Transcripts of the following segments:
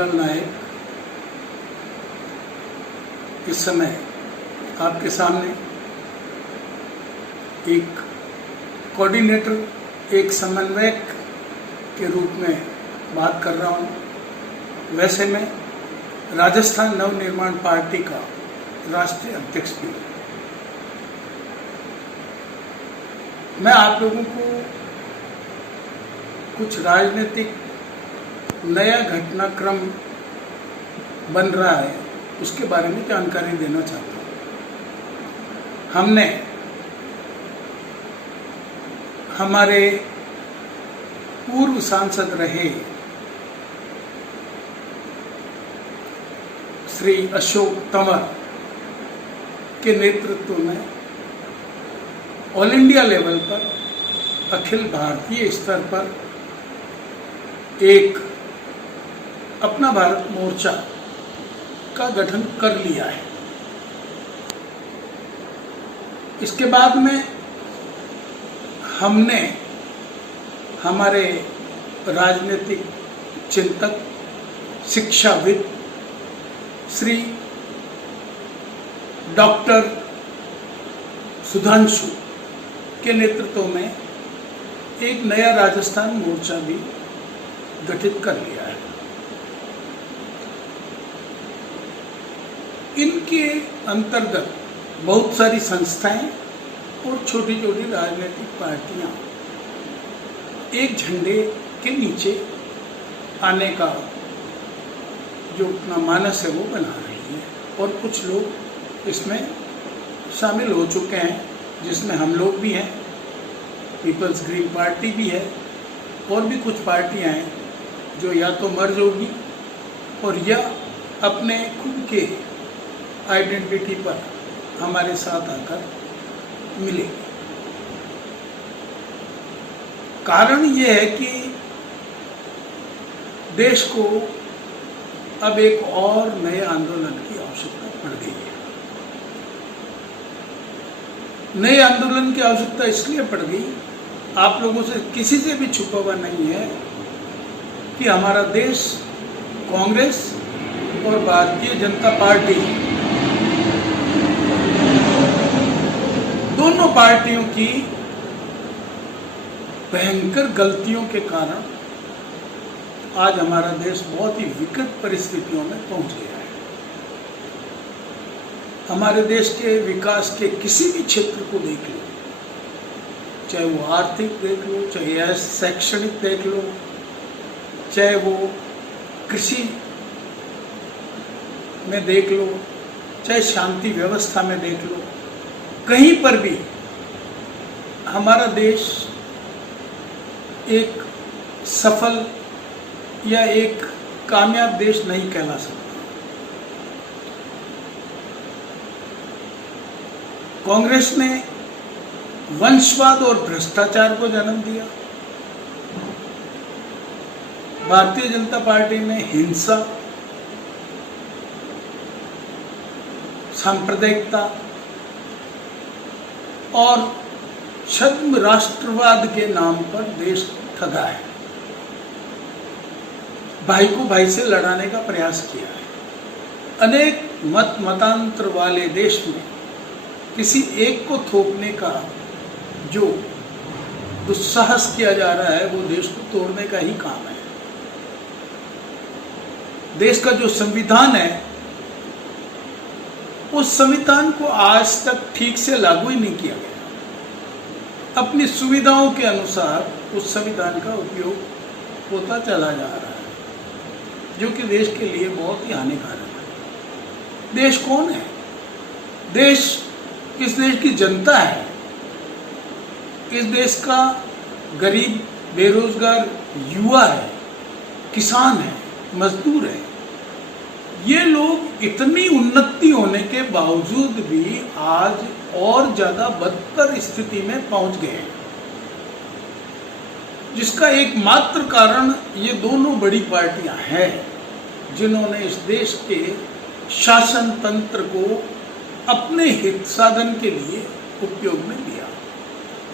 जवाहरलाल नायक इस समय आपके सामने एक कोऑर्डिनेटर, एक समन्वयक के रूप में बात कर रहा हूँ। वैसे मैं राजस्थान नवनिर्माण पार्टी का राष्ट्रीय अध्यक्ष भी हूँ। मैं आप लोगों को कुछ राजनीतिक नया घटनाक्रम बन रहा है उसके बारे में जानकारी देना चाहता हूँ। हमने हमारे पूर्व सांसद रहे श्री अशोक तंवर के नेतृत्व में ऑल इंडिया लेवल पर, अखिल भारतीय स्तर पर एक अपना भारत मोर्चा का गठन कर लिया है। इसके बाद में हमने हमारे राजनीतिक चिंतक, शिक्षाविद श्री डॉक्टर सुधांशु के नेतृत्व में एक नया राजस्थान मोर्चा भी गठित कर लिया है। इनके अंतर्गत बहुत सारी संस्थाएं और छोटी छोटी राजनीतिक पार्टियां एक झंडे के नीचे आने का जो अपना मानस है वो बना रही है और कुछ लोग इसमें शामिल हो चुके हैं, जिसमें हम लोग भी हैं, पीपल्स ग्रीन पार्टी भी है और भी कुछ पार्टियां हैं जो या तो मर्ज होगी और या अपने खुद के आइडेंटिटी पर हमारे साथ आकर मिलेगी। कारण ये है कि देश को अब एक और नए आंदोलन की आवश्यकता पड़ गई है। नए आंदोलन की आवश्यकता इसलिए पड़ गई, आप लोगों से किसी से भी छुपा हुआ नहीं है कि हमारा देश कांग्रेस और भारतीय जनता पार्टी दोनों पार्टियों की भयंकर गलतियों के कारण आज हमारा देश बहुत ही विकट परिस्थितियों में पहुंच गया है। हमारे देश के विकास के किसी भी क्षेत्र को देख लो, चाहे वो आर्थिक देख लो, चाहे शैक्षणिक देख लो, चाहे वो कृषि में देख लो, चाहे शांति व्यवस्था में देख लो, कहीं पर भी हमारा देश एक सफल या एक कामयाब देश नहीं कहला सकता। कांग्रेस ने वंशवाद और भ्रष्टाचार को जन्म दिया, भारतीय जनता पार्टी ने हिंसा, सांप्रदायिकता और छद्म राष्ट्रवाद के नाम पर देश को ठगा है, भाई को भाई से लड़ाने का प्रयास किया है। अनेक मतांतर वाले देश में किसी एक को थोपने का जो दुस्साहस किया जा रहा है वो देश को तोड़ने का ही काम है। देश का जो संविधान है उस संविधान को आज तक ठीक से लागू ही नहीं किया गया। अपनी सुविधाओं के अनुसार उस संविधान का उपयोग होता चला जा रहा है, जो कि देश के लिए बहुत ही हानिकारक है। देश कौन है? देश इस देश की जनता है। इस देश का गरीब, बेरोजगार युवा है, किसान है, मजदूर है। ये लोग इतनी उन्नति होने के बावजूद भी आज और ज्यादा बदतर स्थिति में पहुंच गए हैं, जिसका एकमात्र कारण ये दोनों बड़ी पार्टियां हैं जिन्होंने इस देश के शासन तंत्र को अपने हित साधन के लिए उपयोग में लिया।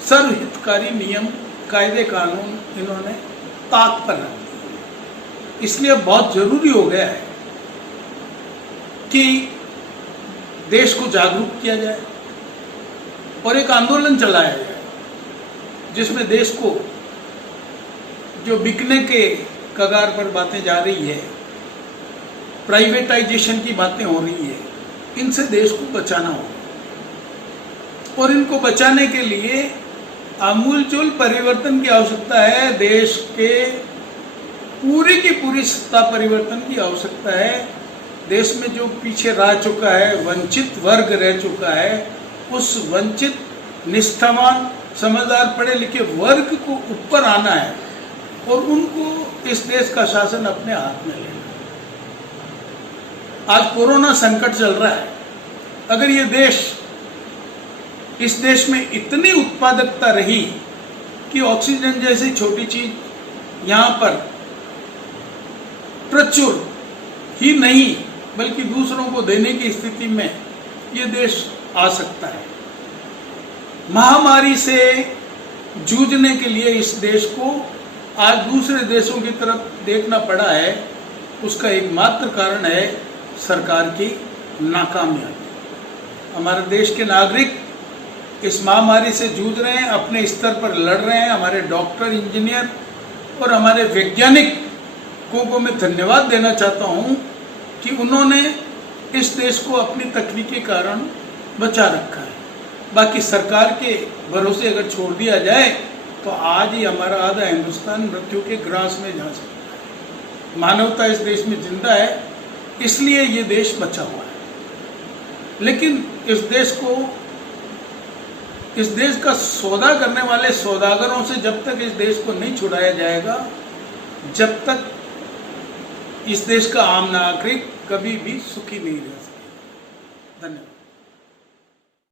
सर्वहितकारी नियम, कायदे कानून इन्होंने ताक पर रख दिए। इसलिए बहुत जरूरी हो गया है कि देश को जागरूक किया जाए और एक आंदोलन चलाया जाए जिसमें देश को जो बिकने के कगार पर बातें जा रही है, प्राइवेटाइजेशन की बातें हो रही है, इनसे देश को बचाना होगा और इनको बचाने के लिए आमूलचूल परिवर्तन की आवश्यकता है। देश के पूरी की पूरी सत्ता परिवर्तन की आवश्यकता है। देश में जो पीछे रह चुका है, वंचित वर्ग रह चुका है, उस वंचित निष्ठावान समझदार पढ़े लिखे वर्ग को ऊपर आना है और उनको इस देश का शासन अपने हाथ में लेना। आज कोरोना संकट चल रहा है। अगर ये देश, इस देश में इतनी उत्पादकता रही कि ऑक्सीजन जैसी छोटी चीज यहाँ पर प्रचुर ही नहीं बल्कि दूसरों को देने की स्थिति में ये देश आ सकता है। महामारी से जूझने के लिए इस देश को आज दूसरे देशों की तरफ देखना पड़ा है। उसका एकमात्र कारण है सरकार की नाकामयाबी। हमारे देश के नागरिक इस महामारी से जूझ रहे हैं, अपने स्तर पर लड़ रहे हैं। हमारे डॉक्टर, इंजीनियर और हमारे वैज्ञानिकों को मैं धन्यवाद देना चाहता हूं कि उन्होंने इस देश को अपनी तकनीक के कारण बचा रखा है। बाकी सरकार के भरोसे अगर छोड़ दिया जाए तो आज ही हमारा आधा हिंदुस्तान मृत्यु के ग्रास में जा सकता है। मानवता इस देश में जिंदा है, इसलिए ये देश बचा हुआ है। लेकिन इस देश का सौदा करने वाले सौदागरों से जब तक इस देश को नहीं छुड़ाया जाएगा, जब तक इस देश का आम नागरिक कभी भी सुखी नहीं रह सकेगा। धन्यवाद।